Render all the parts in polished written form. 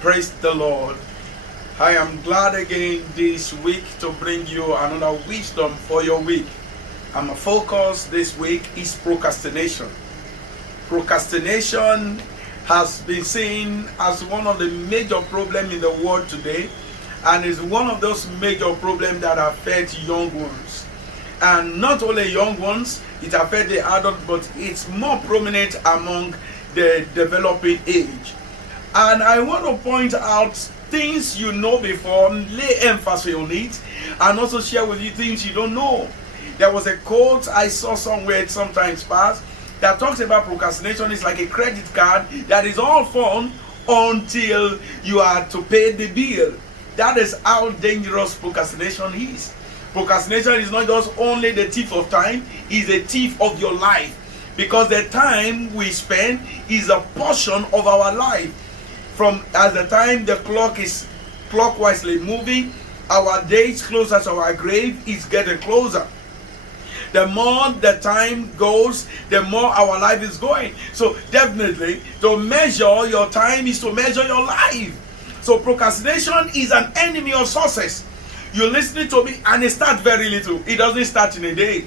Praise the Lord. I am glad again this week to bring you another wisdom for your week. And my focus this week is procrastination. Procrastination has been seen as one of the major problems in the world today, and is one of those major problems that affect young ones. And not only young ones, it affects the adult, but it's more prominent among the developing age. And I want to point out things you know before, lay emphasis on it, and also share with you things you don't know. There was a quote I saw somewhere sometimes past that talks about procrastination is like a credit card that is all fun until you are to pay the bill. That is how dangerous procrastination is. Procrastination is not just only the thief of time, it's a thief of your life. Because the time we spend is a portion of our life. From as the time the clock is clockwisely moving, our days closer to our grave is getting closer. The more the time goes, the more our life is going. So definitely, to measure your time is to measure your life. So procrastination is an enemy of success. You're listening to me, and it starts very little. It doesn't start in a day.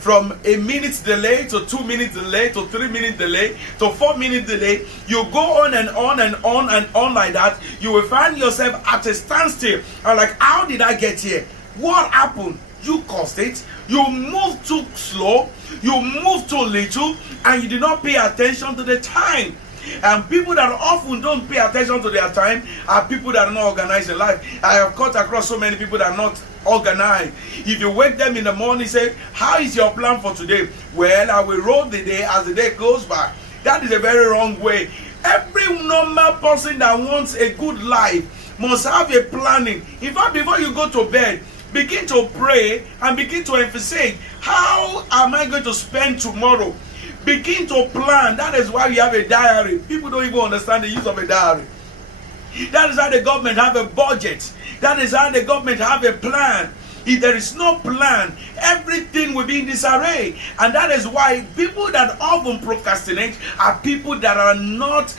From a minute delay to 2 minutes delay to 3 minute delay to 4 minute delay, you go on and on and on and on like that. You will find yourself at a standstill. And like, how did I get here? What happened? You caused it. You moved too slow. You moved too little, and you did not pay attention to the time. And people that often don't pay attention to their time are people that are not organized in life. I have cut across so many people that are not organized. If you wake them in the morning, say, how is your plan for today? Well, I will roll the day as the day goes by. That is a very wrong way. Every normal person that wants a good life must have a planning. In fact, before you go to bed, begin to pray and begin to emphasize, how am I going to spend tomorrow? Begin to plan. That is why we have a diary. People don't even understand the use of a diary. That is how the government have a budget. That is how the government have a plan. If there is no plan, everything will be in disarray. And that is why people that often procrastinate are people that are not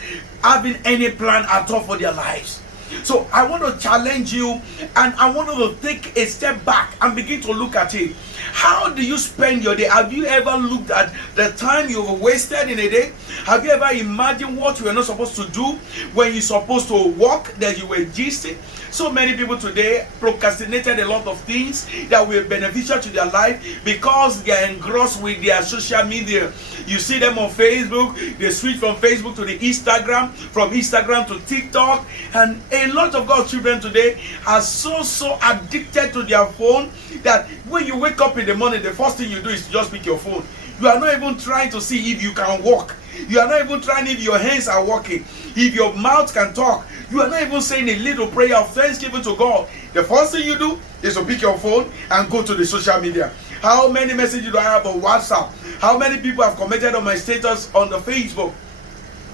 having any plan at all for their lives. So I want to challenge you, and I want you to take a step back and begin to look at it. How do you spend your day? Have you ever looked at the time you've wasted in a day? Have you ever imagined what you were not supposed to do when you're supposed to walk, that you were gisting? So many people today procrastinated a lot of things that were beneficial to their life because they are engrossed with their social media. You see them on Facebook, they switch from Facebook to the Instagram, from Instagram to TikTok, and a lot of God's children today are so addicted to their phone that when you wake up in the morning, the first thing you do is to just pick your phone. You are not even trying to see if you can walk. You are not even trying if your hands are working, if your mouth can talk. You are not even saying a little prayer of thanksgiving to God. The first thing you do is to pick your phone and go to the social media. How many messages do I have on WhatsApp? How many people have commented on my status on the Facebook?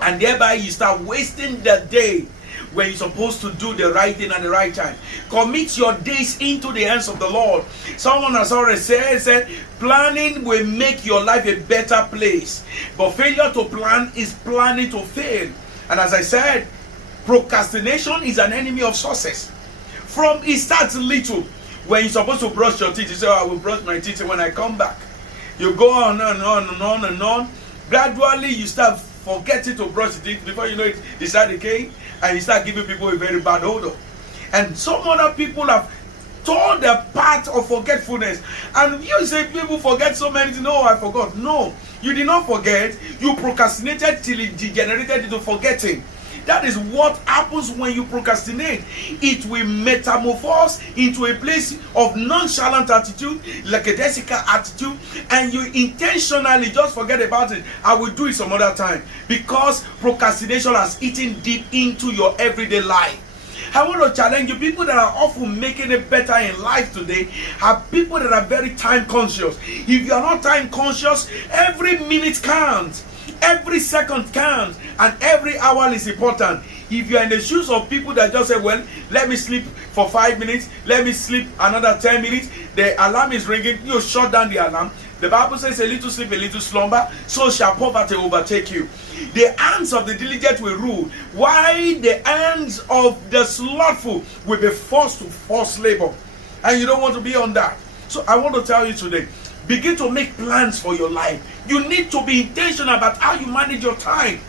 And thereby you start wasting the day when you're supposed to do the right thing at the right time. Commit your days into the hands of the Lord. Someone has already said planning will make your life a better place. But failure to plan is planning to fail. And as I said, procrastination is an enemy of success. From it starts little. When you're supposed to brush your teeth, you say, oh, I will brush my teeth when I come back. You go on and on and on and on. Gradually, you start forgetting to brush your teeth. Before you know it, they start decaying, and you start giving people a very bad odor. And some other people have told the path of forgetfulness. And you say people forget so many things. No, I forgot. No, you did not forget. You procrastinated till it degenerated into forgetting. That is what happens when you procrastinate. It will metamorphose into a place of nonchalant attitude, lackadaisical attitude, and you intentionally just forget about it. I will do it some other time, because procrastination has eaten deep into your everyday life. I want to challenge you. People that are often making it better in life today are people that are very time conscious. If you are not time conscious, every minute counts. Every second counts, and every hour is important. If you are in the shoes of people that just say, well, let me sleep for 5 minutes, let me sleep another 10 minutes, the alarm is ringing, you shut down the alarm, The Bible says, a little sleep, a little slumber, so shall poverty overtake you. The hands of the diligent will rule, while the hands of the slothful will be forced to forced labor. And you don't want to be on that. So I want to tell you today, begin to make plans for your life. You need to be intentional about how you manage your time.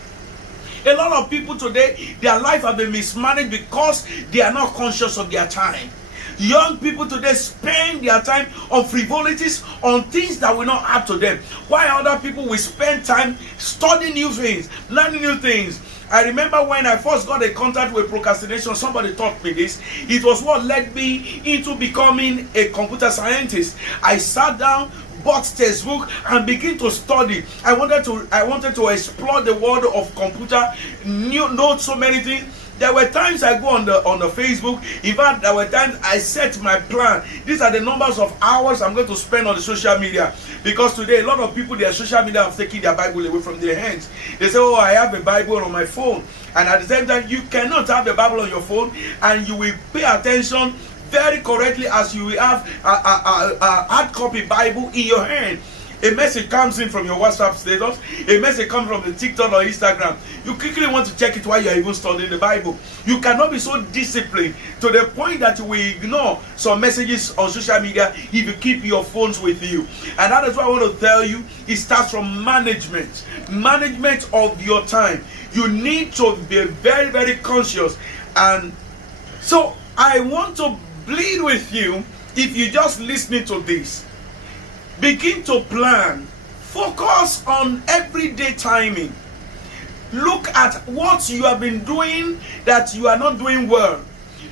A lot of people today, their life have been mismanaged because they are not conscious of their time. Young people today spend their time on frivolities, on things that will not add to them, while other people will spend time studying new things, learning new things. I remember when I first got in contact with procrastination, somebody taught me this. It was what led me into becoming a computer scientist. I sat down, bought textbook, and begin to study. I wanted to explore the world of computer, know so many things. There were times I go on the Facebook. In fact, there were times I set my plan. These are the numbers of hours I'm going to spend on the social media. Because today, a lot of people, their social media have taken their Bible away from their hands. They say, oh, I have a Bible on my phone. And at the same time, you cannot have the Bible on your phone and you will pay attention very correctly as you will have a hard copy Bible in your hand. A message comes in from your WhatsApp status, a message comes from the TikTok or Instagram. You quickly want to check it while you are even studying the Bible. You cannot be so disciplined to the point that you will ignore some messages on social media if you keep your phones with you. And that is what I want to tell you. It starts from management. Management of your time. You need to be very, very conscious. And so I want to plead with you, if you just listening to this, begin to plan. Focus on everyday timing. Look at what you have been doing that you are not doing well.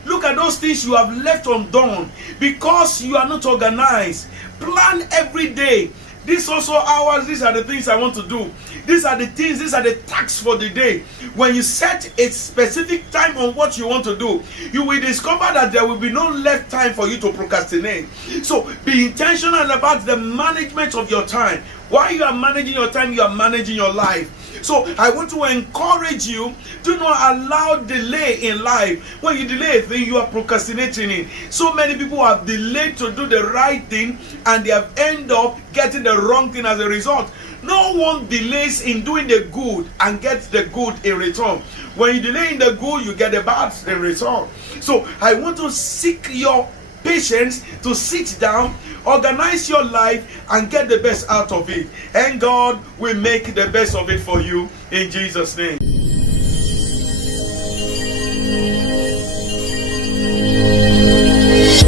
Look at those things you have left undone because you are not organized. Plan every day. These also hours, these are the things I want to do. These are the things, these are the tasks for the day. When you set a specific time on what you want to do, you will discover that there will be no left time for you to procrastinate. So be intentional about the management of your time. While you are managing your time, you are managing your life. So I want to encourage you, do not allow delay in life. When you delay a thing, you are procrastinating it. So many people have delayed to do the right thing and they have ended up getting the wrong thing as a result. No one delays in doing the good and gets the good in return. When you delay in the good, you get the bad in return. So I want to seek your patience to sit down, organize your life, and get the best out of it. And God will make the best of it for you in Jesus' name.